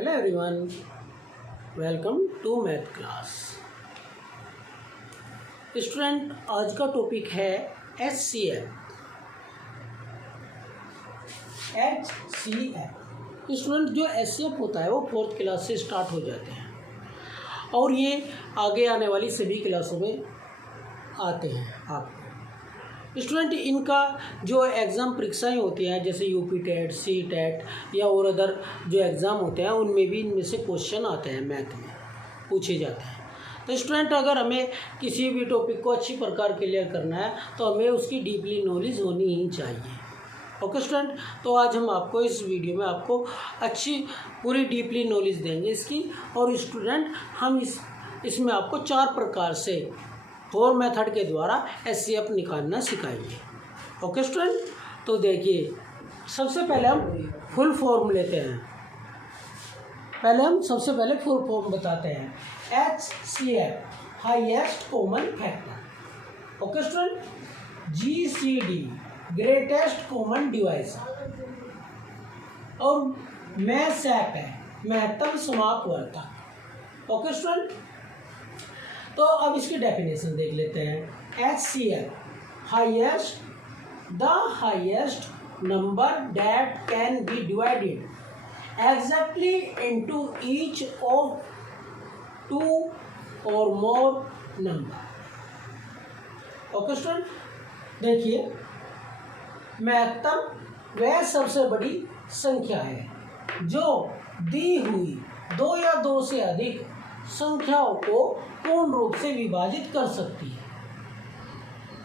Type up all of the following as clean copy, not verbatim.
Hello everyone, welcome to math class. Student, आज का topic है HCF। स्टूडेंट, जो HCF होता है वो 4th क्लास से स्टार्ट हो जाते हैं और ये आगे आने वाली सभी क्लासों में आते हैं। आपको स्टूडेंट, इनका जो एग्ज़ाम परीक्षाएं होती हैं जैसे यूपी टेट, सी टेट या और अदर जो एग्ज़ाम होते हैं उनमें भी इनमें से क्वेश्चन आते हैं, मैथ में पूछे जाते हैं। तो स्टूडेंट, अगर हमें किसी भी टॉपिक को अच्छी प्रकार क्लियर करना है तो हमें उसकी डीपली नॉलेज होनी ही चाहिए। ओके स्टूडेंट, तो आज हम आपको इस वीडियो में आपको अच्छी पूरी डीपली नॉलेज देंगे इसकी। और स्टूडेंट, हम इसमें आपको 4 प्रकार से 4 मेथड के द्वारा HCF निकालना सिखाएंगे। ओके स्टूडेंट, तो देखिए सबसे पहले हम फुल फॉर्म लेते हैं। सबसे पहले फुल फॉर्म बताते हैं। HCF highest common factor. Okay student, GCD greatest common divisor और MSAP है महत्तम समापवर्तक। ओके स्टूडेंट, तो अब इसकी डेफिनेशन देख लेते हैं। HCF the highest number that can be divided exactly into each of 2 और मोर नंबर। ओके स्टूडेंट, देखिए महत्तम वह सबसे बड़ी संख्या है जो दी हुई 2 या 2 से अधिक संख्याओं को पूर्ण रूप से विभाजित कर सकती है।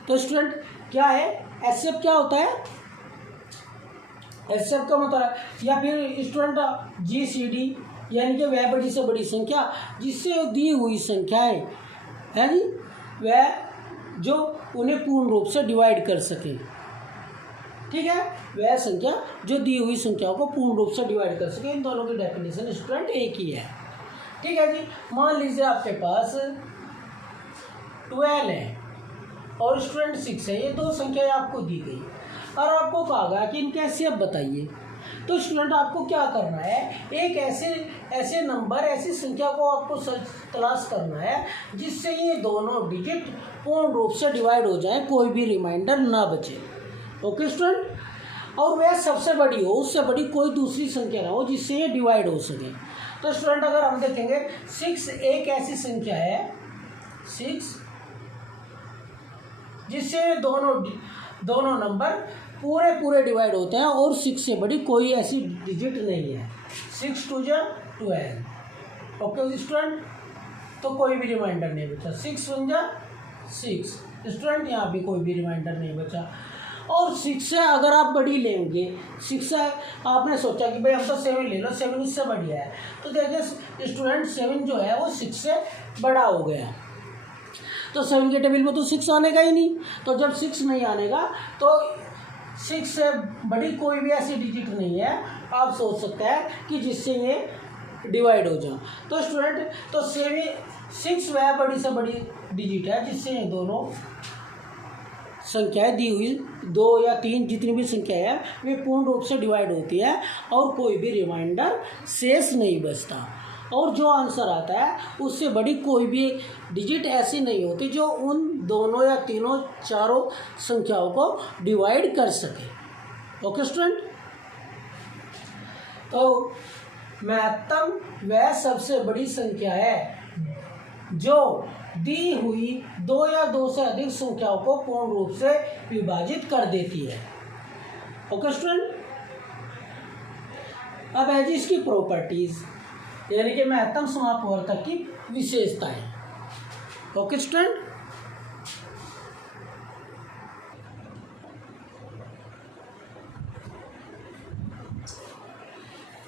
तो स्टूडेंट क्या है HCF? क्या होता है HCF का मतलब? या फिर स्टूडेंट GCD यानी कि वह बड़ी से बड़ी संख्या जिससे दी हुई संख्याएं है जी, वह जो उन्हें पूर्ण रूप से डिवाइड कर सके। ठीक है, वह संख्या जो दी हुई संख्याओं को पूर्ण रूप से डिवाइड कर सके। इन दोनों की डेफिनेशन स्टूडेंट एक ही है। ठीक है जी, मान लीजिए आपके पास 12 है और स्टूडेंट 6 है। ये 2 संख्याएं आपको दी गई और आपको कहा गया कि इनके HCF बताइए। तो स्टूडेंट आपको क्या करना है, एक ऐसे नंबर, ऐसी संख्या को आपको तलाश करना है जिससे ये दोनों डिजिट पूर्ण रूप से डिवाइड हो जाए, कोई भी रिमाइंडर ना बचे। ओके स्टूडेंट, और वह सबसे बड़ी हो, उससे बड़ी कोई दूसरी संख्या ना हो जिससे ये डिवाइड हो सके। तो स्टूडेंट अगर हम देखेंगे 6 एक ऐसी संख्या है 6 जिससे दोनों नंबर पूरे डिवाइड होते हैं और 6 से बड़ी कोई ऐसी डिजिट नहीं है। 6 2 जा 12। ओके स्टूडेंट, तो कोई भी रिमाइंडर नहीं बचा। 6 1 जा 6। स्टूडेंट यहाँ भी कोई भी रिमाइंडर नहीं बचा। और 6 से अगर आप बड़ी लेंगे, 6 से आपने सोचा कि भाई हम तो 7 ले लो, 7 इससे बढ़िया है। तो देखिए स्टूडेंट 7 जो है वो 6 से बड़ा हो गया, तो 7 के टेबल में तो 6 आनेगा ही नहीं। तो जब 6 नहीं आनेगा तो 6 से बड़ी कोई भी ऐसी डिजिट नहीं है आप सोच सकते हैं कि जिससे ये डिवाइड हो जाए। तो स्टूडेंट तो 6 वह बड़ी से बड़ी डिजिट है जिससे ये दोनों संख्याएं दी हुई 2 या 3 जितनी भी संख्या है वे पूर्ण रूप से डिवाइड होती है और कोई भी रिमाइंडर शेष नहीं बचता। और जो आंसर आता है उससे बड़ी कोई भी डिजिट ऐसी नहीं होती जो उन दोनों या तीनों चारों संख्याओं को डिवाइड कर सके। ओके स्टूडेंट, तो महत्तम वह सबसे बड़ी संख्या है जो दी हुई 2 या 2 से अधिक संख्याओं को पूर्ण रूप से विभाजित कर देती है। ओके स्टूडेंट, अब है जी इसकी प्रॉपर्टीज यानी कि महत्तम समापवर्तक की विशेषताएं। ओके स्टूडेंट,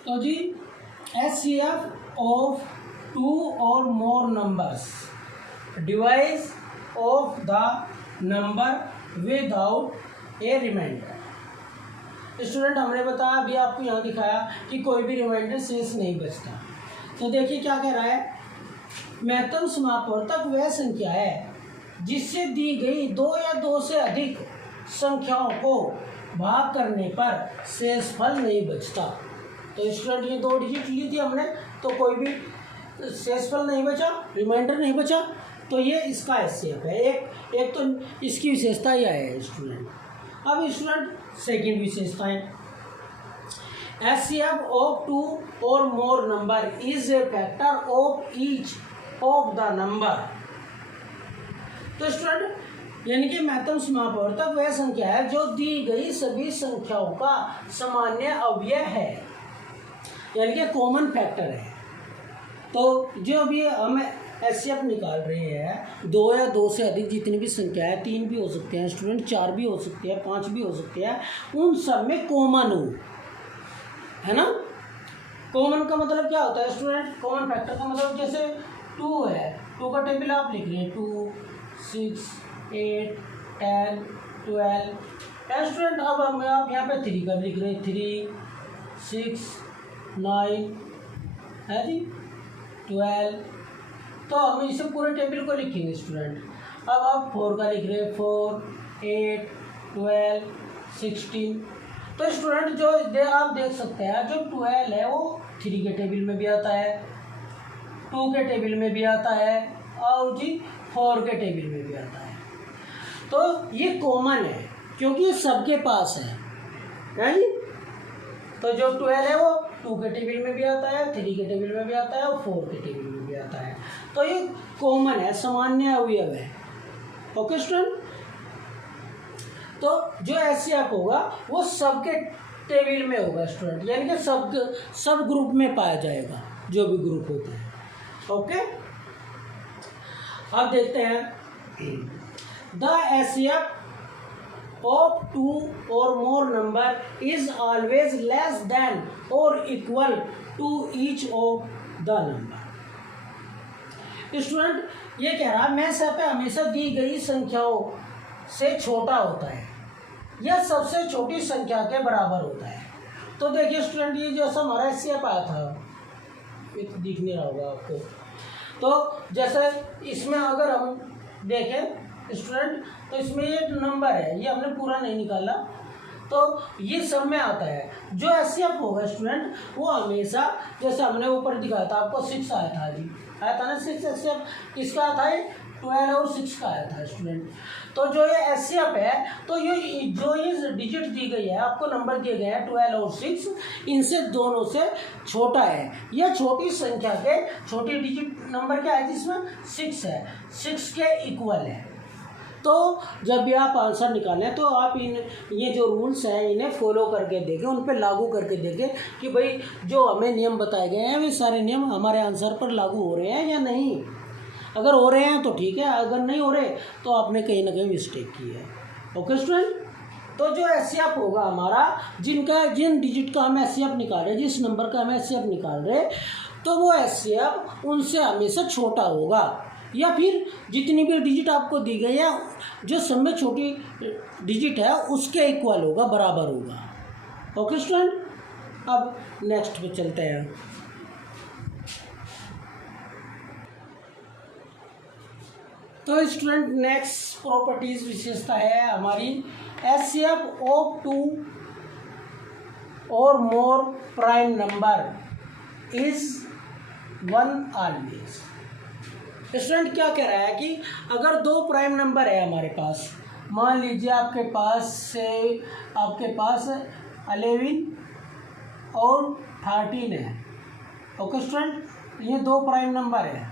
तो जी HCF ऑफ 2 और more numbers divides of the number without a remainder. Student हमने बताया, अभी आपको यहाँ दिखाया कि कोई भी रिमाइंडर शेष नहीं बचता। तो देखिए क्या कह रहा है, महत्तम समापवर्तक वह संख्या है जिससे दी गई 2 या 2 से अधिक संख्याओं को भाग करने पर शेषफल नहीं बचता। तो स्टूडेंट ये 2 डिजिट ली थी हमने, तो कोई भी शेषफल नहीं बचा, रिमाइंडर नहीं बचा, तो ये इसका एचसीएफ है। एक तो इसकी विशेषता यह है स्टूडेंट। अब स्टूडेंट सेकंड विशेषताएं, एचसीएफ ऑफ 2 और मोर number is a factor of each of the number. तो स्टूडेंट यानी कि महत्तम समापवर्तक वह संख्या है जो दी गई सभी संख्याओं का सामान्य अवयव है, यानी कि कॉमन फैक्टर है। तो जो अभी हम एचसीएफ निकाल रहे हैं, 2 या 2 से अधिक जितनी भी संख्या है, 3 भी हो सकते हैं स्टूडेंट, 4 भी हो सकते हैं, 5 भी हो सकते हैं, उन सब में कॉमन हो, है ना। कॉमन का मतलब क्या होता है स्टूडेंट? कॉमन फैक्टर का मतलब जैसे 2 है, 2 का टेबल आप लिख रहे हैं, 2, 6, 8, 10, 12 स्टूडेंट। अब आप यहाँ पे 3 का लिख रहे हैं, 3, 6, 9 है जी, 12। तो हम इसे पूरे टेबल को लिखेंगे स्टूडेंट। अब आप 4 का लिख रहे हैं, 4, 8, 12, 16। तो स्टूडेंट जो आप देख सकते हैं, जो 12 है वो 3 के टेबल में भी आता है, 2 के टेबल में भी आता है, और जी 4 के टेबल में भी आता है। तो ये कॉमन है क्योंकि सबके पास है जी। तो जो 12 है वो 2 के टेबल में भी आता है, 3 के टेबल में भी आता है, और 4 के टेबल में भी आता है। तो ये कॉमन है, सामान्य अवयव है। Okay student. तो जो एचसीएफ होगा वो सबके टेबल में होगा स्टूडेंट, यानी कि सब ग्रुप में पाया जाएगा, जो भी ग्रुप होता है। ओके, अब देखते हैं the HCF of 2 or more number is always less than or equal to each of the number। Student ये कह रहा है मैं सब पे हमेशा दी गई संख्याओं से छोटा होता है या सबसे छोटी संख्या के बराबर होता है। तो देखिए स्टूडेंट, ये जैसा हमारा एचसीएफ आया था, ये तो दिख नहीं रहा होगा आपको। तो जैसे इसमें अगर हम देखें स्टूडेंट, तो इसमें ये नंबर है, ये हमने पूरा नहीं निकाला, तो ये सब में आता है। जो एचसीएफ होगा स्टूडेंट वो हमेशा, जैसे हमने ऊपर दिखाया था आपको, 6 आया था जी, आया था ना 6 एचसीएफ, किसका आया था? 12 और 6 का आया था स्टूडेंट। तो जो ये एचसीएफ है, तो ये जो ये डिजिट दी गई है, आपको नंबर दिए गए हैं 12 और 6, इनसे दोनों से छोटा है या छोटी संख्या के, छोटी डिजिट नंबर क्या है जिसमें 6 है, 6 के इक्वल है। तो जब भी आप आंसर निकालें तो आप ये जो रूल्स हैं इन्हें फॉलो करके देखें, उन पर लागू करके देखें कि भाई जो हमें नियम बताए गए हैं वे सारे नियम हमारे आंसर पर लागू हो रहे हैं या नहीं। अगर हो रहे हैं तो ठीक है, अगर नहीं हो रहे तो आपने कहीं ना कहीं मिस्टेक की है। Okay student. तो जो एचसीएफ होगा हमारा, जिन डिजिट का हम एचसीएफ निकाल रहे हैं, जिस नंबर का हम एचसीएफ निकाल रहे हैं, तो वो एचसीएफ उनसे हमेशा छोटा होगा, या फिर जितनी भी डिजिट आपको दी गई है जो सब में छोटी डिजिट है उसके इक्वल होगा, बराबर होगा। Okay student. अब नेक्स्ट पे चलते हैं। तो स्टूडेंट नेक्स्ट प्रॉपर्टीज विशेषता है हमारी, एचसीएफ ऑफ 2 और more prime number is 1 always. Student क्या कह रहा है कि अगर 2 प्राइम नंबर है हमारे पास, मान लीजिए आपके पास 11 और 13 है। ओके स्टूडेंट, ये 2 प्राइम नंबर है।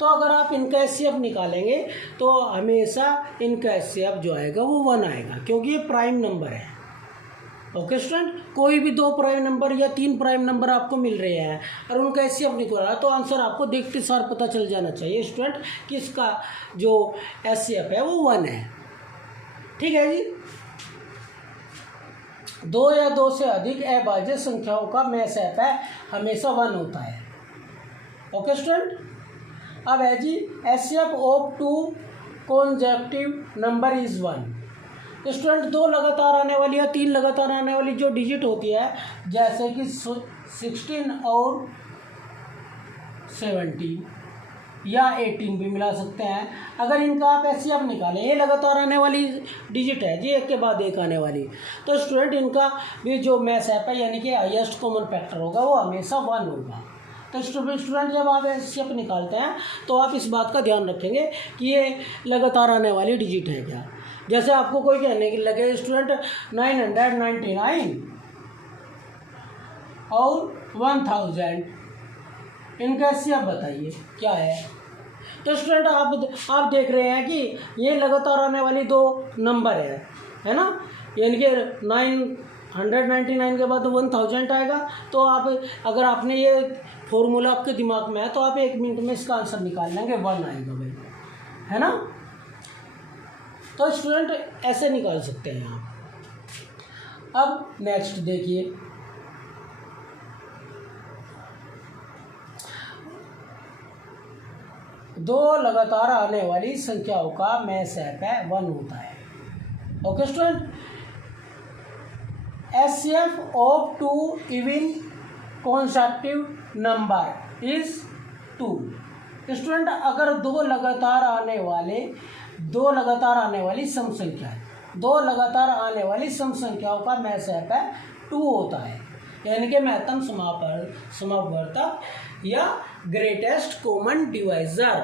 तो अगर आप इनका एचसीएफ निकालेंगे तो हमेशा इनका एचसीएफ जो आएगा वो 1 आएगा, क्योंकि ये प्राइम नंबर है। ओके स्टूडेंट, कोई भी 2 प्राइम नंबर या 3 प्राइम नंबर आपको मिल रहे हैं और उनका एचसीएफ निकल रहा है, तो आंसर आपको देखते सार पता चल जाना चाहिए स्टूडेंट कि इसका जो एचसीएफ है वो 1 है। ठीक है जी। 2 या 2 से अधिक अभाज्य संख्याओं का एचसीएफ है हमेशा 1 होता है। Okay student. अब है जी HCF of 2 consecutive number is 1। Student 2 लगातार आने वाली या 3 लगातार आने वाली जो डिजिट होती है, जैसे कि 16 और 17, या 18 भी मिला सकते हैं। अगर इनका आप एचसीएफ निकालें, ये लगातार आने वाली डिजिट है जी, एक के बाद एक आने वाली, तो स्टूडेंट इनका भी जो मैसएप है यानी कि हाईएस्ट कॉमन फैक्टर होगा वो हमेशा 1 होगा। तो स्टूडेंट जब आप एचसीएफ निकालते हैं तो आप इस बात का ध्यान रखेंगे कि ये लगातार आने वाली डिजिट है क्या। जैसे आपको कोई कहने की लगे स्टूडेंट 999 और 1000, इनका एचसीएफ बताइए क्या है। तो स्टूडेंट आप देख रहे हैं कि ये लगातार आने वाली दो नंबर है ना, यानी कि 999 के बाद 1000 आएगा। तो आप अगर आपने ये फॉर्मूला आपके दिमाग में है तो आप 1 मिनट में इसका आंसर निकाल लेंगे, 1 आएगा भाई, है ना। तो स्टूडेंट ऐसे निकाल सकते हैं आप। अब नेक्स्ट देखिए, दो लगातार आने वाली संख्याओं का मैसएप है 1 होता है। Okay student, HCF of 2 even consecutive number is 2। Student अगर दो लगातार आने वाली सम संख्या है, दो लगातार आने वाली सम संख्याओं का मैसएप है 2 होता है, यानी कि महत्तम समापवर्तक या ग्रेटेस्ट कॉमन डिवाइजर।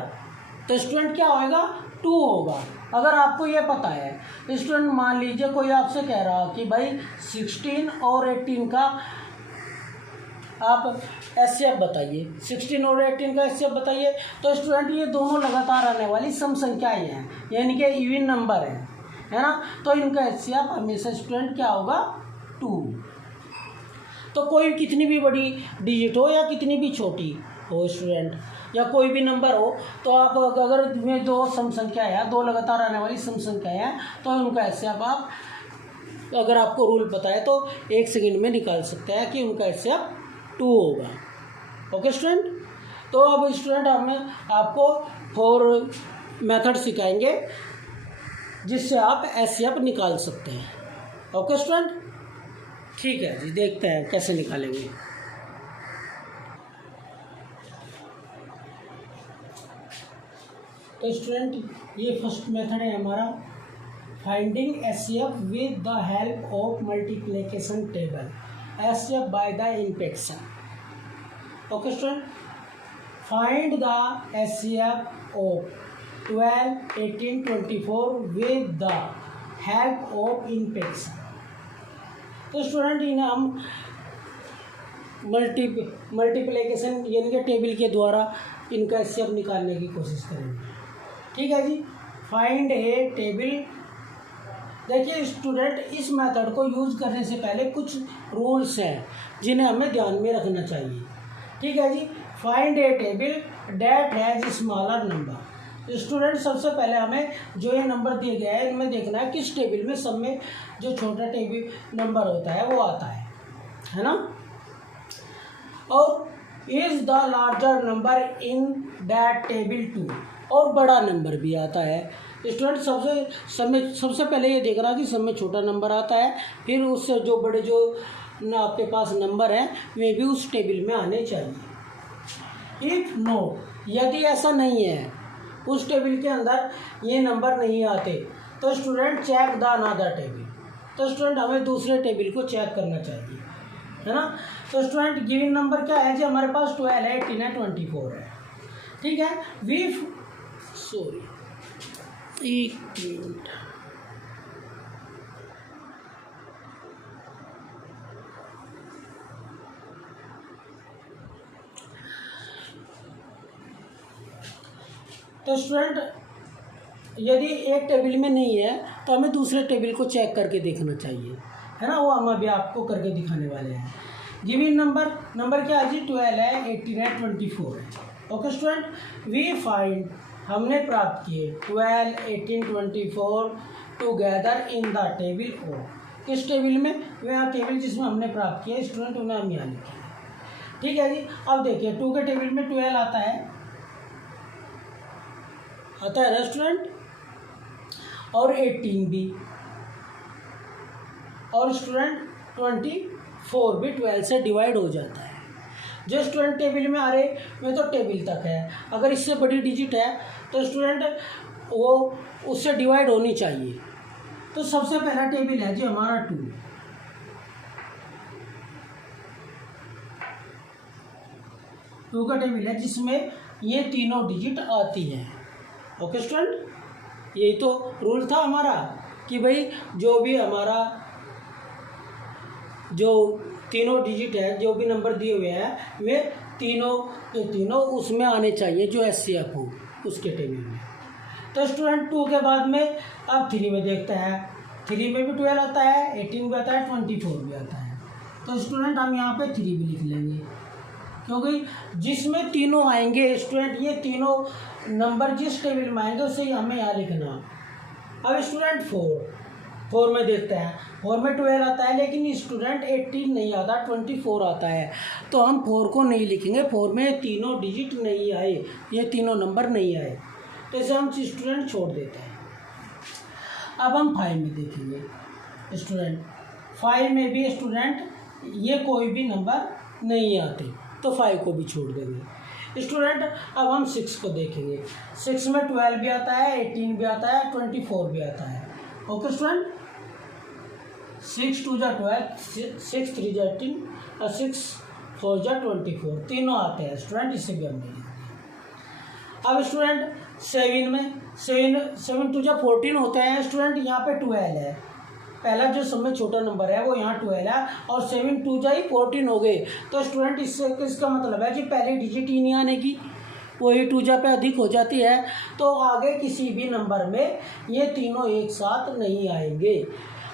तो स्टूडेंट क्या होगा, 2 होगा। अगर आपको ये पता है स्टूडेंट, मान लीजिए कोई आपसे कह रहा कि भाई 16 और 18 का आप एचसीएफ बताइए, 16 और 18 का एचसीएफ बताइए। तो स्टूडेंट ये दोनों लगातार आने वाली सम संख्याएं हैं, यानी कि इवन नंबर है ना। तो इनका एचसीएफ हमेशा स्टूडेंट क्या होगा, 2। तो कोई कितनी भी बड़ी डिजिट हो या कितनी भी छोटी हो स्टूडेंट, या कोई भी नंबर हो, तो आप अगर में दो सम संख्या है, दो लगातार आने वाली सम संख्या है, तो उनका एचसीएफ आप अगर आपको रूल पता है तो 1 सेकंड में निकाल सकते हैं कि उनका एचसीएफ 2 होगा। ओके स्टूडेंट, तो अब स्टूडेंट हमें आपको 4 मेथड सिखाएंगे जिससे आप एचसीएफ निकाल सकते हैं। ओके स्टूडेंट, ठीक है जी, देखते हैं कैसे निकालेंगे। तो स्टूडेंट ये फर्स्ट मेथड है हमारा, finding HCF with the help of multiplication table, HCF by the inspection. Okay student, find the HCF of 12, 18, 24 with the help of inspection. तो स्टूडेंट इन्हें हम मल्टीप्लिकेशन यानी कि टेबल के द्वारा इनका एचसीएफ निकालने की कोशिश करेंगे। ठीक है जी, फाइंड ए टेबल। देखिए स्टूडेंट, इस मेथड को यूज़ करने से पहले कुछ रूल्स हैं जिन्हें हमें ध्यान में रखना चाहिए। ठीक है जी, find a table that has smaller number. Student सबसे पहले हमें जो ये नंबर दिए गए हैं इनमें देखना है किस टेबल में सब में जो छोटा टेबल नंबर होता है वो आता है ना। और is the larger number in that table 2, और बड़ा नंबर भी आता है। स्टूडेंट सबसे पहले ये देखना कि सब में छोटा नंबर आता है, फिर उससे जो बड़े जो आपके पास नंबर हैं वे भी उस टेबल में आने चाहिए। इफ नो, यदि ऐसा नहीं है, उस टेबल के अंदर ये नंबर नहीं आते, तो student check the another table. तो स्टूडेंट हमें दूसरे टेबल को चेक करना चाहिए, है ना। तो स्टूडेंट गिवन नंबर क्या है जी, हमारे पास 12 है, 18 है, 24 है। ठीक है, एक मिनट, तो स्टूडेंट यदि एक टेबल में नहीं है तो हमें दूसरे टेबल को चेक करके देखना चाहिए, है ना। वो हम अभी आपको करके दिखाने वाले हैं। गिवन नंबर क्या है जी, 12 है, 18 है, 24 है। ओके स्टूडेंट, वी फाइंड, हमने प्राप्त किए 12, 18, 24 टुगेदर इन द टेबल ओ। किस टेबल में, वह टेबल जिसमें हमने प्राप्त किया स्टूडेंट उन्हें हम यहाँ लिखेंगे। ठीक है जी, अब देखिए 2 के टेबल में 12 आता है रेस्टोरेंट, और 18 भी, और स्टूडेंट 24 भी 12 से डिवाइड हो जाता है। जो स्टूडेंट टेबल में आ रहे वे तो टेबल तक है, अगर इससे बड़ी डिजिट है तो स्टूडेंट वो उससे डिवाइड होनी चाहिए। तो सबसे पहला टेबल है जो हमारा 2 का टेबल है जिसमें ये तीनों डिजिट आती हैं। ओके स्टूडेंट, यही तो रूल था हमारा कि भाई जो भी हमारा जो तीनों डिजिट है, जो भी नंबर दिए हुए हैं वे तीनों के तीनों उसमें आने चाहिए जो SCF हो उसके टेबल में। तो स्टूडेंट 2 के बाद में अब 3 में देखते हैं, 3 में भी 12 आता है, 18 भी आता है, 24 भी आता है। तो स्टूडेंट हम यहाँ पे 3 भी लिख लेंगे, क्योंकि जिसमें तीनों आएंगे स्टूडेंट, ये तीनों नंबर जिस टेबल में आएंगे उसे हमें यहाँ लिखना। अब स्टूडेंट 4 में देखते हैं, 4 में 12 आता है, लेकिन स्टूडेंट 18 नहीं आता, 24 आता है। तो हम 4 को नहीं लिखेंगे, 4 में तीनों डिजिट नहीं आए, ये तीनों नंबर नहीं आए, तो इसे हम स्टूडेंट छोड़ देते हैं। अब हम 5 में देखेंगे स्टूडेंट, 5 में भी स्टूडेंट ये कोई भी नंबर नहीं आते, तो 5 को भी छोड़ देंगे। स्टूडेंट अब हम 6 को देखेंगे, 6 में 12 भी आता है, 18 भी आता है, 24 भी आता है। ओके स्टूडेंट, 6 2 जा 12, 6 3 जा 18 और 6 4 जा 24, तीनों आते हैं स्टूडेंट, इसे भी हम देखेंगे। अब स्टूडेंट 7 में 7 2 जा 14 होते हैं स्टूडेंट, यहाँ पे 12 है, पहला जो सब में छोटा नंबर है वो यहाँ 12 है, और 7 2 जा ही 14 हो गए। तो स्टूडेंट इसका मतलब है कि पहले डिजिट ही नहीं आने की, वही 2 जा पे अधिक हो जाती है, तो आगे किसी भी नंबर में ये तीनों एक साथ नहीं आएंगे।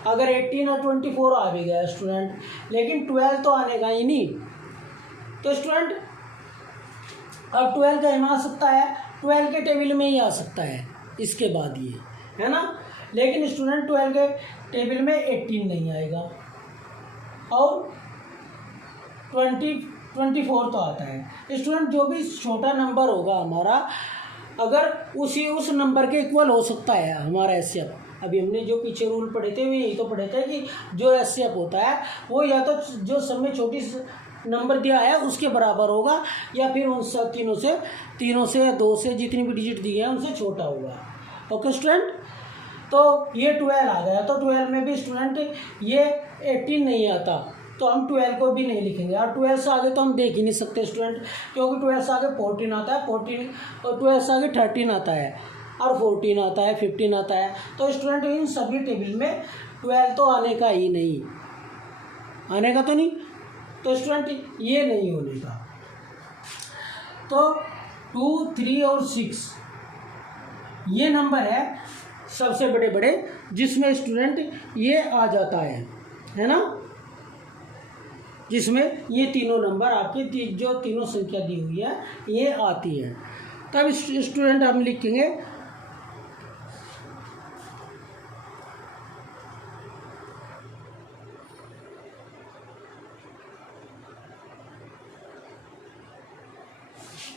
अगर 18 और 24 आ भी गया स्टूडेंट, लेकिन 12 तो आने का ही नहीं। तो स्टूडेंट अब 12 का यहाँ आ सकता है, 12 के टेबल में ही आ सकता है इसके बाद ये, है ना। लेकिन स्टूडेंट 12 के टेबल में 18 नहीं आएगा, और 24 तो आता है। स्टूडेंट जो भी छोटा नंबर होगा हमारा, अगर उस नंबर के इक्वल हो सकता है हमारा SCF। अभी हमने जो पीछे रूल पढ़े थे वे यही तो पढ़े थे कि जो SCF होता है वो या तो जो सब में छोटी नंबर दिया है उसके बराबर होगा, या फिर उन सब तीनों से या 2 से जितनी भी डिजिट दी है उनसे छोटा होगा। ओके स्टूडेंट, तो ये 12 आ गया, तो 12 में भी स्टूडेंट ये 18 नहीं आता, तो हम 12 को भी नहीं लिखेंगे। और 12 से आगे तो हम देख ही नहीं सकते स्टूडेंट, क्योंकि 12 से आगे 14 आता है, 14 और 12 से आगे 13 आता है, और 14 आता है, 15 आता है। तो स्टूडेंट इन सभी टेबल में 12 तो आने का ही नहीं, आने का तो नहीं, तो स्टूडेंट ये नहीं होने का। तो 2 3 और 6 ये नंबर है सबसे बड़े बड़े, जिसमें स्टूडेंट ये आ जाता है ना, जिसमें ये तीनों नंबर आपके जो तीनों संख्या दी हुई है ये आती है। तब स्टूडेंट हम लिखेंगे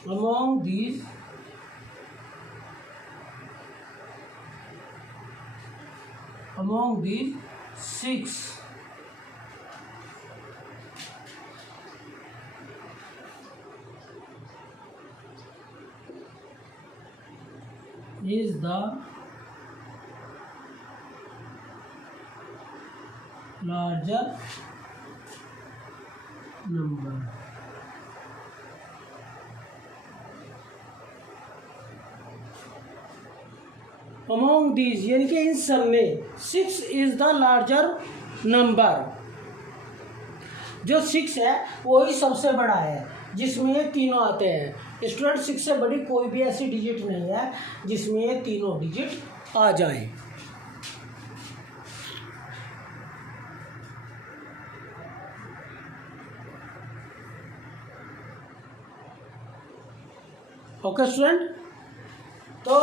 among these among these 6 is the larger number. Among these यानी कि इन सब में 6 इज द लार्जर नंबर, जो 6 है वही सबसे बड़ा है, जिसमें ये तीनों आते हैं। स्टूडेंट 6 से बड़ी कोई भी ऐसी डिजिट नहीं है जिसमें ये तीनों डिजिट आ जाए। ओके स्टूडेंट, तो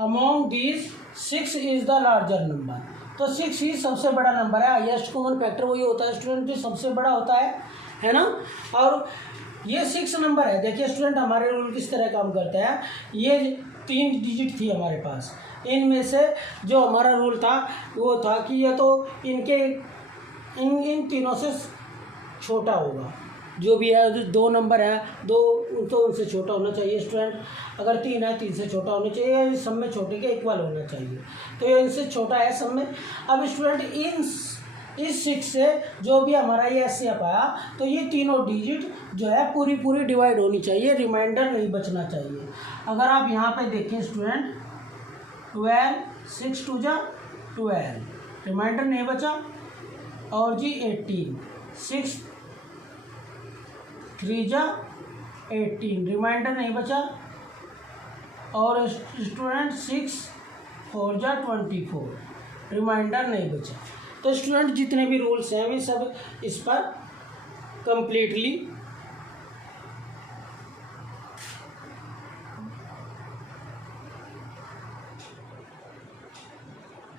among these 6 is the larger number, तो 6 ही सबसे बड़ा नंबर है। हाईएस्ट कॉमन फैक्टर वही होता है स्टूडेंट जो सबसे बड़ा होता है ना। और ये 6 नंबर है। देखिए स्टूडेंट हमारे रूल किस तरह काम करते हैं। ये 3 डिजिट थी हमारे पास, इनमें से जो हमारा रूल था वो था कि ये तो इन तीनों से छोटा होगा, जो भी है 2 नंबर है 2 तो उनसे छोटा होना चाहिए स्टूडेंट, अगर 3 है 3 से छोटा होना चाहिए, सब में छोटे के इक्वल होना चाहिए, तो ये इनसे छोटा है सब में। अब स्टूडेंट इस 6 से जो भी हमारा ये एचसीएफ आया तो ये तीनों डिजिट जो है पूरी डिवाइड होनी चाहिए, रिमाइंडर नहीं बचना चाहिए। अगर आप यहाँ पे देखें स्टूडेंट 12 6 2 जा 12, रिमाइंडर नहीं बचा, और जी 18 6 3 जा 18, रिमाइंडर नहीं बचा, और स्टूडेंट 6 4 जा 24, रिमाइंडर नहीं बचा। तो स्टूडेंट जितने भी रूल्स हैं वे सब इस पर कंप्लीटली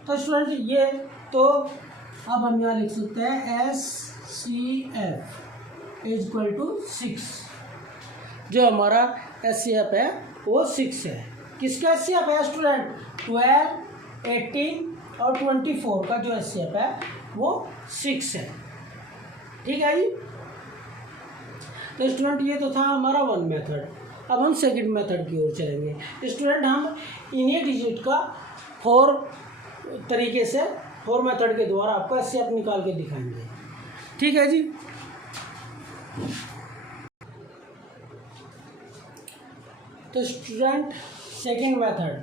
तो स्टूडेंट ये तो अब हम यहाँ लिख सकते हैं SCF इज इक्वल टू 6, जो हमारा SCF है वो 6 है। किसका SCF है स्टूडेंट? 12 18 और 24 का जो SCF है वो 6 है। ठीक है जी। तो स्टूडेंट ये तो था हमारा 1 मेथड। अब हम सेकंड मेथड की ओर चलेंगे। स्टूडेंट हम इन्हीं डिजिट का 4 तरीके से 4 मेथड के द्वारा आपको SCF निकाल के दिखाएंगे। ठीक है जी। तो student second method,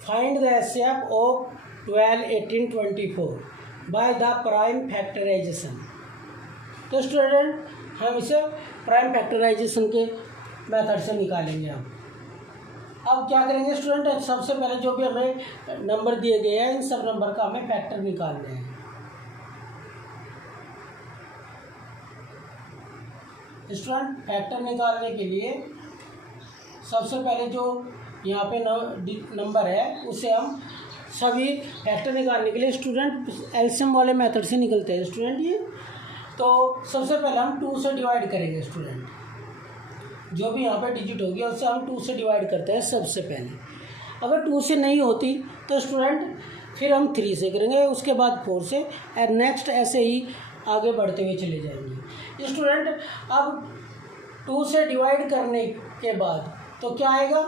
find the SCF of 12 18 24 by the prime factorization. तो स्टूडेंट हम इसे प्राइम फैक्टराइजेशन के मेथड से निकालेंगे। अब क्या करेंगे स्टूडेंट, सबसे पहले जो भी हमें नंबर दिए गए हैं इन सब नंबर का हमें फैक्टर निकालने हैं। स्टूडेंट फैक्टर निकालने के लिए सबसे पहले जो यहाँ पे नंबर है उसे हम सभी फैक्टर निकालने के लिए स्टूडेंट एलसीएम वाले मेथड से निकलते हैं स्टूडेंट ये। तो सबसे पहले हम 2 से डिवाइड करेंगे स्टूडेंट, जो भी यहाँ पे डिजिट होगी उससे हम 2 से डिवाइड करते हैं सबसे पहले। अगर 2 से नहीं होती तो स्टूडेंट फिर हम 3 से करेंगे, उसके बाद 4 से, और नेक्स्ट ऐसे ही आगे बढ़ते हुए चले जाएंगे। स्टूडेंट अब 2 से डिवाइड करने के बाद तो क्या आएगा,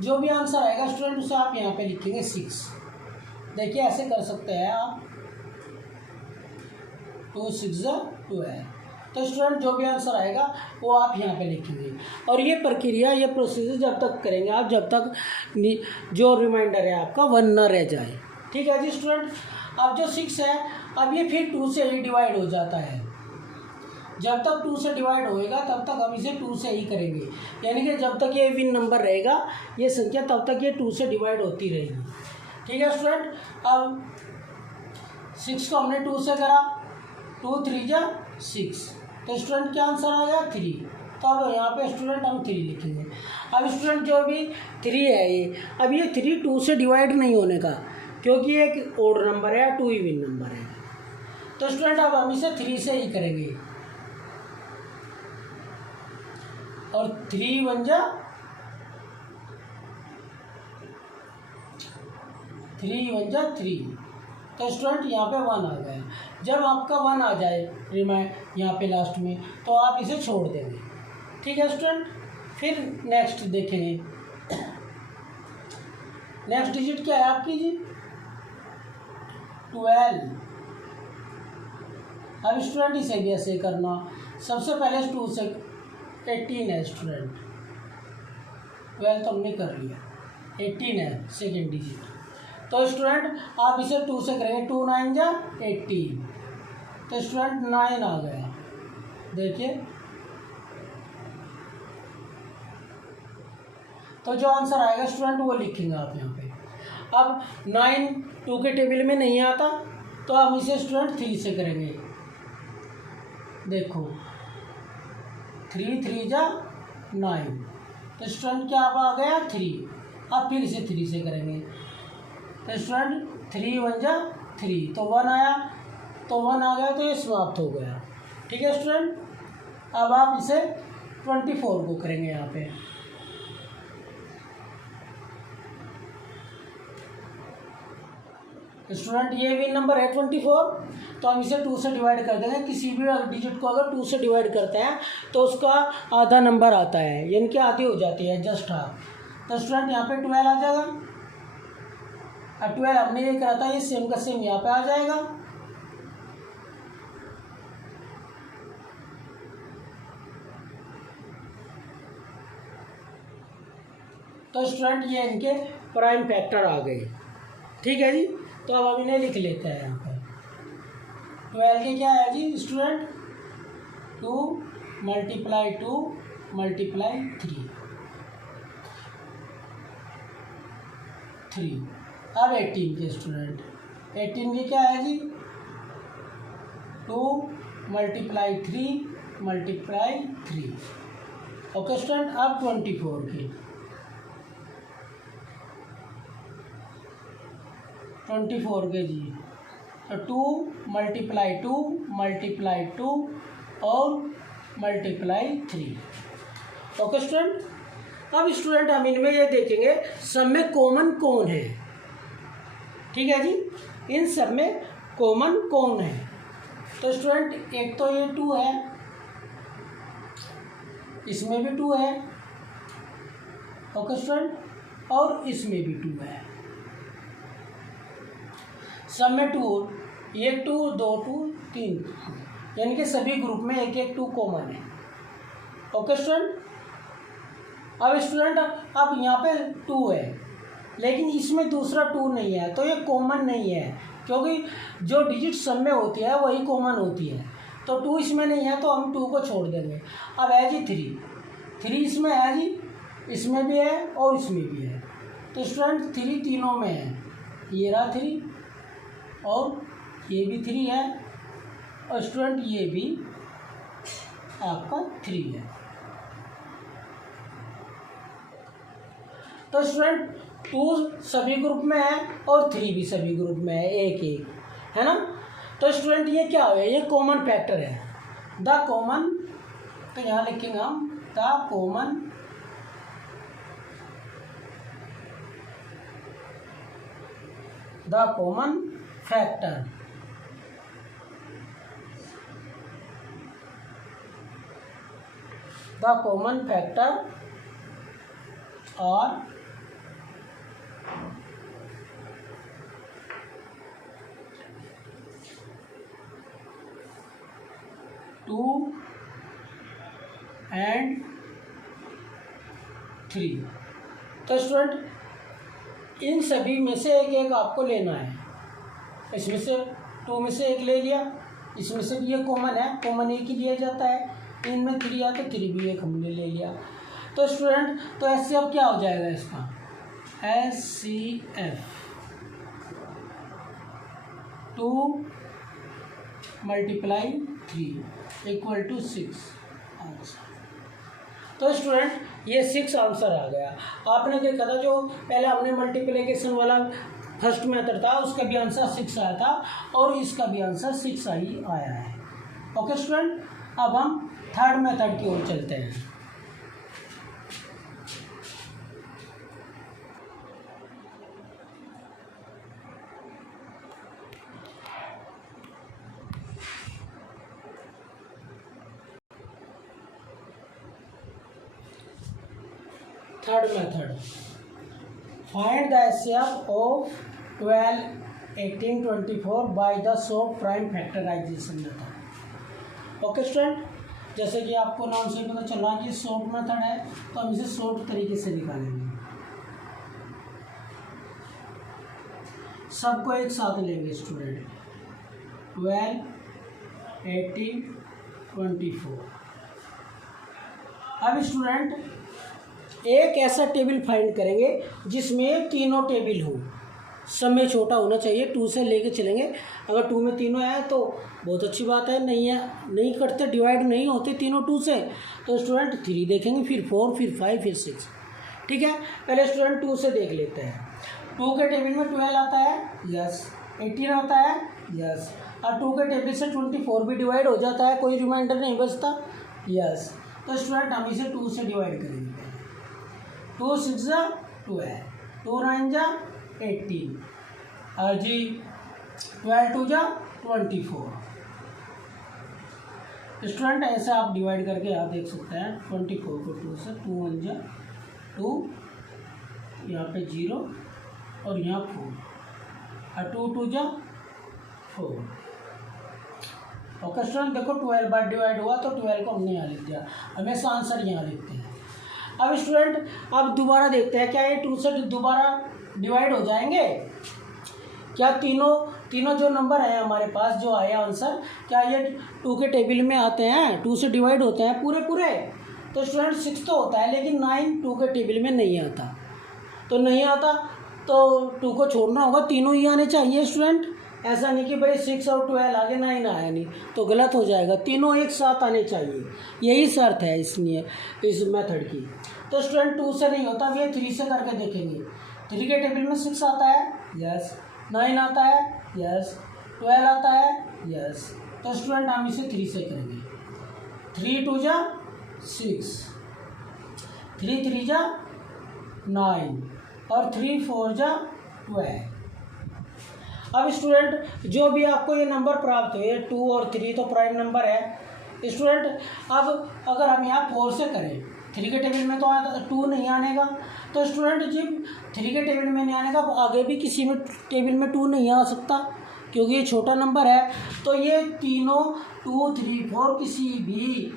जो भी आंसर आएगा स्टूडेंट उसे आप यहाँ पे लिखेंगे 6। देखिए ऐसे कर सकते हैं आप, 2 6 12। तो स्टूडेंट जो भी आंसर आएगा वो आप यहाँ पे लिखेंगे। और ये प्रक्रिया, ये प्रोसीजर जब तक करेंगे आप जब तक जो रिमाइंडर है आपका 1 ना रह जाए। ठीक है जी स्टूडेंट। अब जो 6 है अब ये फिर 2 से ही डिवाइड हो जाता है। जब तक 2 से डिवाइड होएगा तब तक हम इसे 2 से ही करेंगे, यानी कि जब तक ये विन नंबर रहेगा ये संख्या तब तक ये 2 से डिवाइड होती रहेगी। ठीक है स्टूडेंट। अब 6 को हमने 2 से करा, 2 3 जा 6, तो स्टूडेंट क्या आंसर आ गया 3। तो अब यहाँ पे स्टूडेंट हम 3 लिखेंगे। अब स्टूडेंट जो भी 3 है ये, अब ये 3 2 से डिवाइड नहीं होने का, क्योंकि ये एक ओड नंबर है, 2 ही विन नंबर है। तो स्टूडेंट अब हम इसे 3 से ही करेंगे, और 3 1 जा 3। तो स्टूडेंट यहाँ पे 1 आ गया। जब आपका 1 आ जाए रिमाइंड यहाँ पे लास्ट में तो आप इसे छोड़ देंगे। ठीक है स्टूडेंट। फिर नेक्स्ट देखेंगे, नेक्स्ट डिजिट क्या है आपकी जी 12। अब स्टूडेंट इसे भी ऐसे करना, सबसे पहले 2 से 18 है स्टूडेंट, 12 तो हमने कर लिया, 18 है सेकेंड डिजिट। तो स्टूडेंट आप इसे 2 से करेंगे, 2 9 जा 18, तो स्टूडेंट 9 आ गया। देखिए तो जो आंसर आएगा स्टूडेंट वो लिखेंगे आप यहाँ पे। अब 9 2 के टेबल में नहीं आता तो हम इसे स्टूडेंट 3 से करेंगे। देखो 3 3 जा 9, तो स्टूडेंट क्या आ गया 3। अब फिर इसे 3 से करेंगे, तो स्टूडेंट 3 1 जा 3, तो 1 आया, तो 1 आ गया तो ये समाप्त हो गया। ठीक है स्टूडेंट। अब आप इसे 24 को करेंगे यहाँ पे। स्टूडेंट ये भी नंबर है 24, तो हम इसे 2 से डिवाइड कर देंगे। किसी भी डिजिट को अगर 2 से डिवाइड करते हैं तो उसका आधा नंबर आता है, यानी कि आधी हो जाती है, जस्ट हाफ। तो स्टूडेंट यहाँ पे 12 आ जाएगा, और 12 हमने ये करा था, ये सेम का सेम यहाँ पे आ जाएगा। तो स्टूडेंट ये इनके प्राइम फैक्टर आ गए, ठीक है जी। तो अब हम इन्हें लिख लेते हैं यहाँ पर। 12 के क्या है जी स्टूडेंट, 2 × 2 × 3। अब 18 के स्टूडेंट, 18 के क्या है जी, 2 × 3 × 3। Okay student. अब 24 के, 24 के जी, तो 2 × 2 × 2 और × 3। Okay student. अब स्टूडेंट हम इनमें ये देखेंगे सब में कॉमन कौन है, ठीक है जी। इन सब में कॉमन कौन है। तो स्टूडेंट एक तो ये 2 है, इसमें भी 2 है। ओके स्टूडेंट, और इसमें भी 2 है। सब में 2, 1 2 2 2 3, यानी कि सभी ग्रुप में एक एक 2 कॉमन है। Okay student. अब स्टूडेंट अब यहाँ पे 2 है, लेकिन इसमें दूसरा 2 नहीं है, तो ये कॉमन नहीं है, क्योंकि जो डिजिट सब में होती है वही कॉमन होती है। तो 2 इसमें नहीं है, तो हम 2 को छोड़ देंगे। अब है जी 3 इसमें है जी, इसमें भी है और इसमें भी है। तो स्टूडेंट 3 तीनों में है, ये रहा 3, और ये भी 3 है, और स्टूडेंट ये भी आपका 3 है। तो स्टूडेंट 2 सभी ग्रुप में है और 3 भी सभी ग्रुप में है, एक एक, है ना। तो स्टूडेंट ये क्या है, ये कॉमन फैक्टर है। द कॉमन, तो यहाँ लिखेंगे हम the common factor. The common factor और 2 and 3। तो स्टूडेंट इन सभी में से एक एक आपको लेना है। इसमें से 2 में से एक ले लिया, इसमें से भी ये कॉमन है, कॉमन एक ही लिया जाता है। इनमें 3 है तो 3 भी एक हमने ले लिया। तो स्टूडेंट तो ऐसे अब क्या हो जाएगा इसका, HCF 2 × 3 = 6 आंसर। तो स्टूडेंट ये 6 आंसर आ गया। आपने देखा था जो पहले हमने मल्टीप्लिकेशन वाला फर्स्ट मेथड था, उसका भी आंसर 6 आया था, और इसका भी आंसर 6 ही आया है। Okay student. अब हम थर्ड मेथड की ओर चलते हैं। Third method, find the HCF of 12, 18, 24 by the short prime factorization method. Okay student, जैसे कि आपको नाम से पता चल रहा है कि शॉर्ट मेथड है, तो हम इसे शॉर्ट तरीके से निकालेंगे। सबको एक साथ लेंगे स्टूडेंट, 12, 18, 24। अब स्टूडेंट एक ऐसा टेबल फाइंड करेंगे जिसमें तीनों टेबल हो, सब में छोटा होना चाहिए। 2 से लेके चलेंगे। अगर 2 में तीनों है तो बहुत अच्छी बात है, नहीं है नहीं करते, डिवाइड नहीं होते तीनों 2 से, तो स्टूडेंट 3 देखेंगे, फिर 4, फिर 5, फिर 6। ठीक है, पहले स्टूडेंट 2 से देख लेते हैं। 2 के टेबल में 12 आता है, यस। 18 आता है, यस। और 2 के टेबल से 24 भी डिवाइड हो जाता है, कोई रिमाइंडर नहीं बचता, यस। तो स्टूडेंट हम इसे 2 से डिवाइड करेंगे। 2 6 12, 2 9 18, और जी 12 टू जा 24। स्टूडेंट ऐसे आप डिवाइड करके आप देख सकते हैं 24 को 2 से, 2 1 जा 2, यहाँ पे 0 और यहाँ 4 और 2 2 जा 4। ओके स्टूडेंट, देखो 12 बार डिवाइड हुआ तो 12 को हमने यहाँ लिख दिया, हमेशा आंसर यहाँ लिखते हैं। अब स्टूडेंट अब दोबारा देखते हैं क्या ये 2 से दोबारा डिवाइड हो जाएंगे, क्या तीनों जो नंबर है हमारे पास जो आए आंसर, क्या ये 2 के टेबल में आते हैं, 2 से डिवाइड होते हैं पूरे? तो स्टूडेंट 6 तो होता है, लेकिन 9 2 के टेबल में नहीं आता, तो नहीं आता तो 2 को छोड़ना होगा, तीनों ही आने चाहिए स्टूडेंट। ऐसा नहीं कि भाई 6 और 12 आगे 9 आया नहीं तो गलत हो जाएगा, तीनों एक साथ आने चाहिए, यही शर्त है इसलिए इस मेथड की। तो स्टूडेंट 2 से नहीं होता, ये 3 से करके देखेंगे। 3 के टेबल में 6 आता है, यस, 9 आता है, यस, 12 आता है, यस। तो स्टूडेंट हम इसे 3 से करेंगे। 3 2 जा 6, 3 3 जा 9 और 3 4 जा 12। अब स्टूडेंट जो भी आपको ये नंबर प्राप्त हुए 2 और 3 तो प्राइम नंबर है स्टूडेंट। अब अगर हम यहाँ 4 से करें, 3 के टेबल में तो 2 नहीं आनेगा, तो स्टूडेंट जब 3 के टेबल में नहीं आनेगा आगे भी किसी में टेबल में 2 नहीं आ सकता क्योंकि ये छोटा नंबर है। तो ये तीनों 2 3 4 किसी भी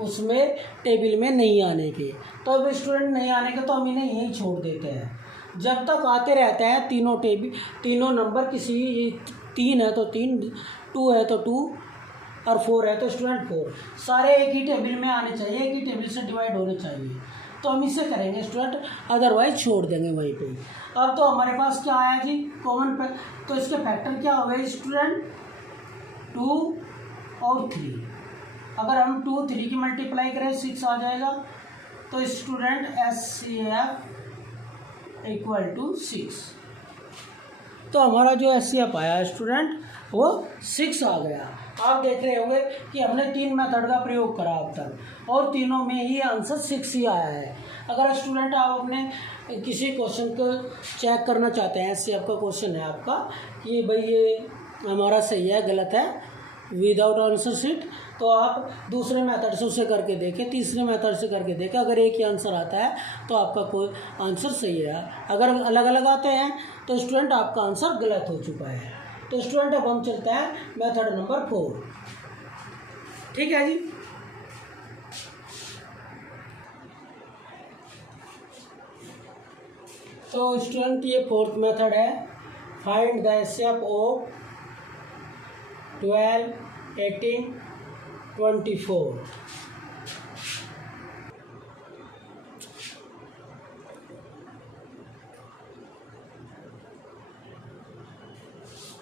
उसमें टेबल में नहीं आने के, तो अब स्टूडेंट नहीं आने के तो हम इन्हें यहीं छोड़ देते हैं। जब तक आते रहते हैं तीनों नंबर, किसी 3 है तो 3, 2 है तो 2 और 4 है तो स्टूडेंट 4, सारे एक ही टेबल में आने चाहिए, एक ही टेबल से डिवाइड होने चाहिए, तो हम इसे करेंगे स्टूडेंट, अदरवाइज छोड़ देंगे वहीं पे। अब तो हमारे पास क्या आया जी, कॉमन, तो इसके फैक्टर क्या हो गए स्टूडेंट, 2 और 3। अगर हम 2 3 की मल्टीप्लाई करें 6 आ जाएगा, तो स्टूडेंट SCF = 6। तो हमारा जो SCF आया स्टूडेंट वो 6 आ गया। आप देख रहे होंगे कि हमने 3 मेथड का प्रयोग करा अब तक और तीनों में ही आंसर 6 ही आया है। अगर स्टूडेंट आप अपने किसी क्वेश्चन को चेक करना चाहते हैं, SCF का क्वेश्चन है आपका कि भाई ये हमारा सही है गलत है विदाउट आंसर शीट, तो आप दूसरे मेथड से उसे करके देखें, तीसरे मेथड से करके देखें, अगर एक ही आंसर आता है तो आपका कोई आंसर सही है। अगर अलग अलग आते हैं तो स्टूडेंट आपका आंसर गलत हो चुका है। तो स्टूडेंट अब हम चलते हैं मेथड नंबर 4, ठीक है जी। तो स्टूडेंट ये 4th मेथड है, find the SCF of 12 18 24।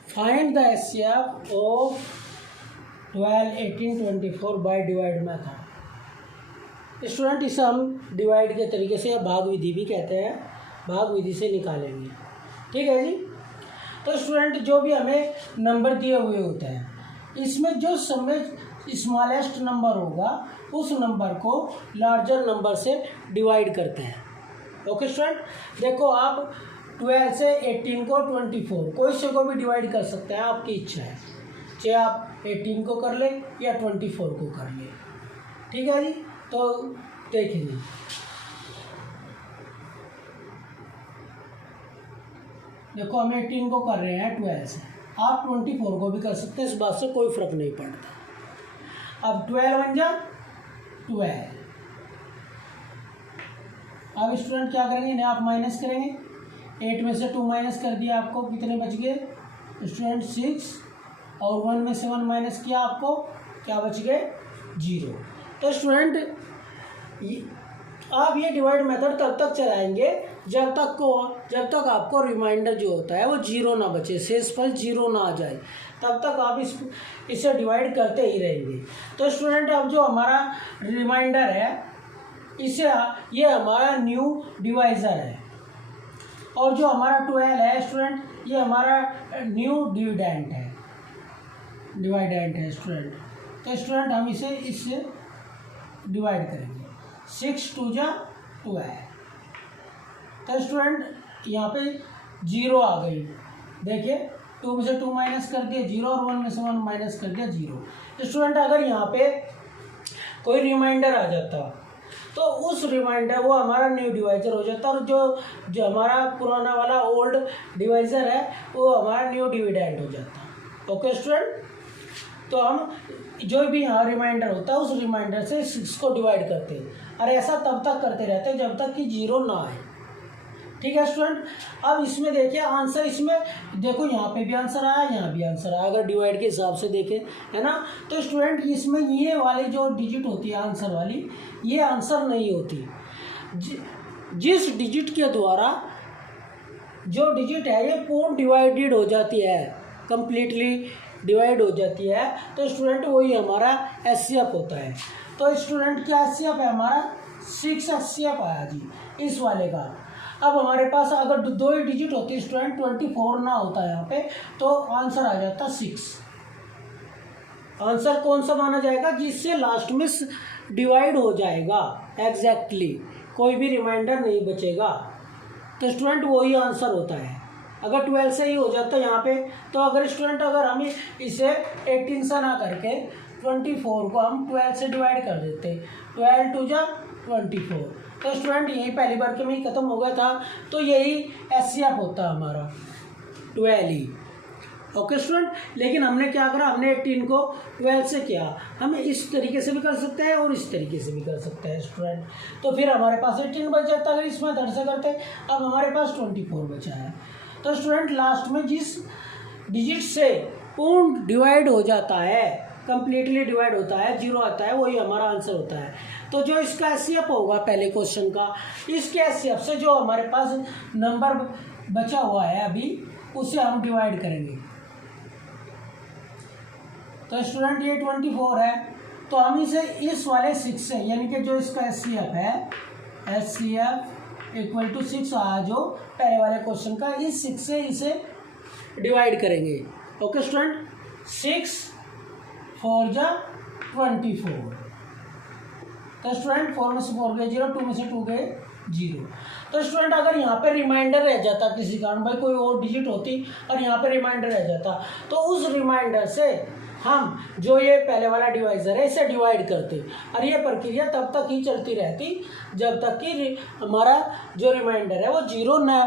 Find the SCF of 12 18 24 by divide method. Student इसे हम डिवाइड के तरीके से या भाग विधि भी कहते हैं, भाग विधि से निकालेंगे, ठीक है जी। तो स्टूडेंट जो भी हमें नंबर दिए हुए होते हैं इसमें जो समय स्मॉलेस्ट नंबर होगा उस नंबर को लार्जर नंबर से डिवाइड करते हैं। ओके स्टूडेंट, देखो आप 12 से 18 को 24 कोई से को भी डिवाइड कर सकते हैं, आपकी इच्छा है, चाहे आप 18 को कर लें या 24 को कर लें, ठीक है जी। तो देखेंगे देखो हम 18 को कर रहे हैं 12 से, आप 24 को भी कर सकते हैं, इस बात से कोई फर्क नहीं पड़ता। अब 12 बन जा 12। अब स्टूडेंट क्या करेंगे, इन्हें आप माइनस करेंगे, 8 में से 2 माइनस कर दिया, आपको कितने बच गए स्टूडेंट 6, और 1 में से 1 माइनस किया, आपको क्या बच गए 0। तो स्टूडेंट आप ये डिवाइड मेथड तब तक चलाएंगे जब तक आपको रिमाइंडर जो होता है वो 0 ना बचे, शेषफल 0 ना आ जाए, तब तक आप इसे डिवाइड करते ही रहेंगे। तो स्टूडेंट अब जो हमारा रिमाइंडर है ये हमारा न्यू डिवाइज़र है, और जो हमारा 12 है स्टूडेंट ये हमारा न्यू डिविडेंट है स्टूडेंट। तो स्टूडेंट हम इससे डिवाइड करेंगे, 6 2 जा 12। तो स्टूडेंट यहाँ पे 0 आ गई, देखिए 2 में से 2 माइनस कर दिया 0 और 1 में से 1 माइनस कर दिया 0। स्टूडेंट अगर यहाँ पे कोई रिमाइंडर आ जाता तो उस रिमाइंडर वो हमारा न्यू डिवाइजर हो जाता, और जो हमारा पुराना वाला ओल्ड डिवाइजर है वो हमारा न्यू डिविडेंड हो जाता। ओके स्टूडेंट, तो हम जो भी यहाँ रिमाइंडर होता है उस रिमाइंडर से 6 को डिवाइड करते हैं, और ऐसा तब तक करते रहते हैं जब तक कि 0 ना आए। ठीक है स्टूडेंट, अब इसमें देखिए आंसर, इसमें देखो यहाँ पे भी आंसर आया, यहाँ भी आंसर आया, अगर डिवाइड के हिसाब से देखें, है ना। तो स्टूडेंट इसमें ये वाली जो डिजिट होती है आंसर वाली, ये आंसर नहीं होती। जिस डिजिट के द्वारा जो डिजिट है ये पूर्ण डिवाइडेड हो जाती है, कंप्लीटली डिवाइड हो जाती है, तो स्टूडेंट वही हमारा एचसीएफ होता है। तो स्टूडेंट क्या एचसीएफ है हमारा 6 एचसीएफ आया जी इस वाले का। अब हमारे पास अगर 2 ही डिजिट होती है स्टूडेंट, 24 ना होता है यहाँ पे, तो आंसर आ जाता 6। आंसर कौन सा माना जाएगा? जिससे लास्ट में डिवाइड हो जाएगा एग्जैक्टली, कोई भी रिमाइंडर नहीं बचेगा, तो स्टूडेंट वही आंसर होता है। अगर 12 से ही हो जाता है यहाँ पे, तो अगर स्टूडेंट अगर हम इसे 18 से ना करके 24 को हम 12 से डिवाइड कर देते, 12 2 जा 24, तो स्टूडेंट यही पहली बार के में ही खत्म हो गया था। तो यही एचसीएफ होता है हमारा 12 ही। ओके स्टूडेंट, लेकिन हमने क्या करा, हमने 18 को 12 से किया। हम इस तरीके से भी कर सकते हैं और इस तरीके से भी कर सकते हैं स्टूडेंट। तो फिर हमारे पास 18 बच जाता अगर इस मेथड से करते। अब हमारे पास 24 बचा है। तो स्टूडेंट लास्ट में जिस डिजिट से पूर्ण डिवाइड हो जाता है, कंप्लीटली डिवाइड होता है, 0 आता है, वही हमारा आंसर होता है। तो जो इसका एचसीएफ होगा पहले क्वेश्चन का, इसके एचसीएफ से जो हमारे पास नंबर बचा हुआ है अभी, उसे हम डिवाइड करेंगे। तो स्टूडेंट ये 24 है, तो हम इसे इस वाले 6 से, यानी कि जो इसका एचसीएफ है, एचसीएफ इक्वल टू 6 आया जो पहले वाले क्वेश्चन का, इस 6 से इसे डिवाइड करेंगे। ओके स्टूडेंट, 6 4 जा 24, तो स्टूडेंट 4 में से 4 गए 0, 2 में से 2 गए 0। तो स्टूडेंट अगर यहाँ पे रिमाइंडर रह जाता किसी कारण, भाई कोई और डिजिट होती और यहाँ पे रिमाइंडर रह जाता, तो उस रिमाइंडर से हम जो ये पहले वाला डिवाइजर है इसे डिवाइड करते, और ये प्रक्रिया तब तक ही चलती रहती जब तक कि हमारा जो रिमाइंडर है वो 0 न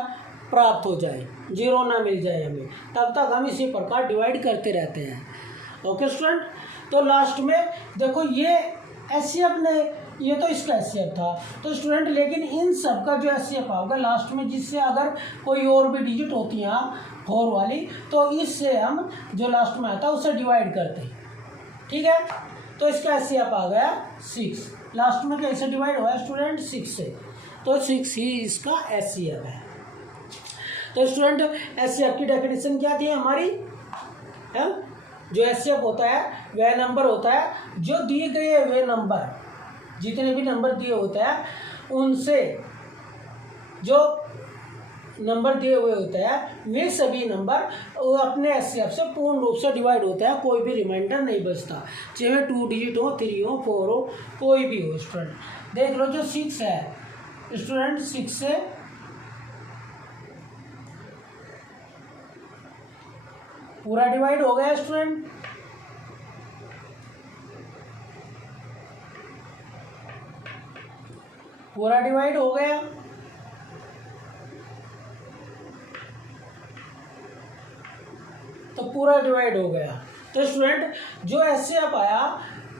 प्राप्त हो जाए, 0 ना मिल जाए हमें, तब तक हम इसी प्रकार डिवाइड करते रहते हैं। ओके स्टूडेंट, तो लास्ट में देखो ये एचसीएफ ने, ये तो इसका एचसीएफ था, तो स्टूडेंट लेकिन इन सब का जो एचसीएफ होगा लास्ट में, जिससे अगर कोई और भी डिजिट होती है 4 वाली, तो इससे हम जो लास्ट में आता है उसे डिवाइड करते हैं। ठीक है, तो इसका एचसीएफ आ गया 6। लास्ट में कैसे डिवाइड हुआ स्टूडेंट? 6 से, तो 6 ही इसका एचसीएफ है। तो स्टूडेंट एचसीएफ की डेफिनेशन क्या थी हमारी? है जो एचसीएफ होता है वह नंबर होता है जो दिए गए हुए नंबर, जितने भी नंबर दिए होते हैं उनसे जो नंबर दिए हुए होते हैं वे सभी नंबर वो अपने एचसीएफ से पूर्ण रूप से डिवाइड होते हैं, कोई भी रिमाइंडर नहीं बचता, चाहे 2 डिजिट हो, 3 हो, 4 हो, कोई भी हो। स्टूडेंट देख लो जो 6 है स्टूडेंट, 6 से पूरा डिवाइड हो गया स्टूडेंट, पूरा डिवाइड हो गया। तो पूरा डिवाइड हो गया। तो स्टूडेंट जो एचसीएफ आया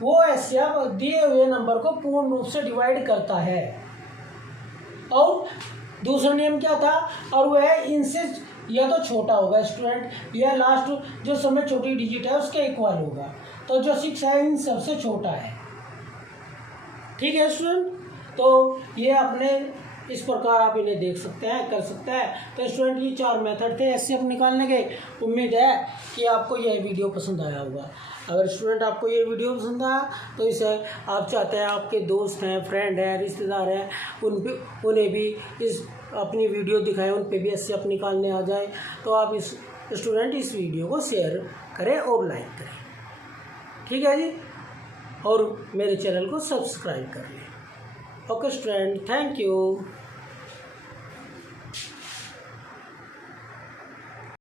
वो एचसीएफ दिए हुए नंबर को पूर्ण रूप से डिवाइड करता है, और दूसरा नियम क्या था? और वह इनसे या तो छोटा होगा स्टूडेंट, या लास्ट जो समय छोटी डिजिट है उसके इक्वल होगा। तो जो 6 है इन सबसे छोटा है। ठीक है स्टूडेंट, तो ये अपने इस प्रकार आप इन्हें देख सकते हैं, कर सकते हैं। तो स्टूडेंट ये 4 मेथड थे एचसीएफ निकालने के। उम्मीद है कि आपको यह वीडियो पसंद आया होगा। अगर स्टूडेंट आपको ये वीडियो पसंद आया तो इसे आप चाहते हैं आपके दोस्त हैं, फ्रेंड हैं, रिश्तेदार हैं, उन्हें भी इस अपनी वीडियो दिखाएं, उन पे भी एचसीएफ निकालने आ जाए, तो आप इस स्टूडेंट इस वीडियो को शेयर करें और लाइक करें। ठीक है जी, और मेरे चैनल को सब्सक्राइब कर लें। Okay student, thank you.